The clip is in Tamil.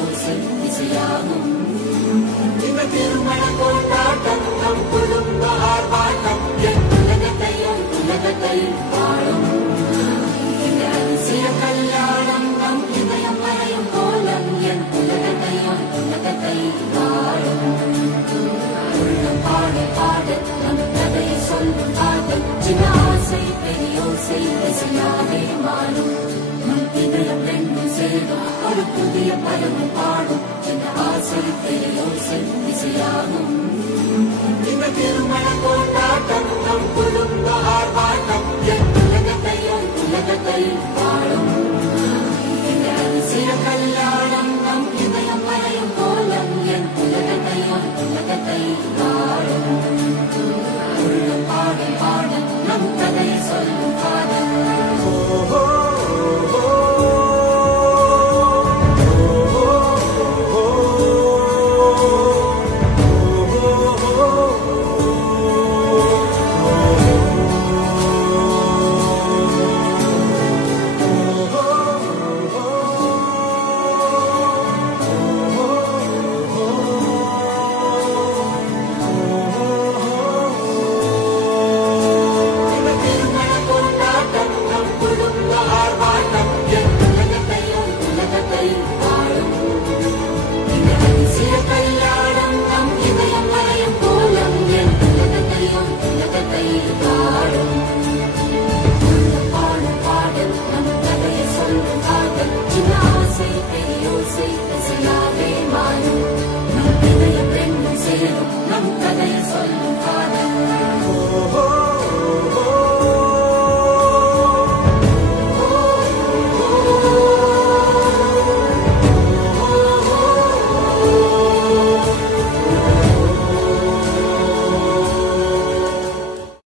ஓசை இசையாகும். இந்த திருமண கொண்டாட்டம் நம் குடும்ப ஆர்ப்பாட்டம் என் உலகத்தை வாழும். இந்த அதிசய கல்யாணம் நம் இதயம் மறையும் கோலம் என் உலகத்தை வாழும். உள்ளம் பாட பாட நம் கதையை சொல்லும் காதல் சின்ன ஆசை பெரியோசை இசையாவே மாறும். நம் இதயம் ரெண்டும் சேரும் ஒரு புதிய பலமும் பாடும் சின்ன ஆசை பெரியோசை இசையாகும். இந்த திருமண கொண்டாட்டம் நம் குடும்ப ஆர்ப்பாட்டம் என் உலகத்தை வாழும்.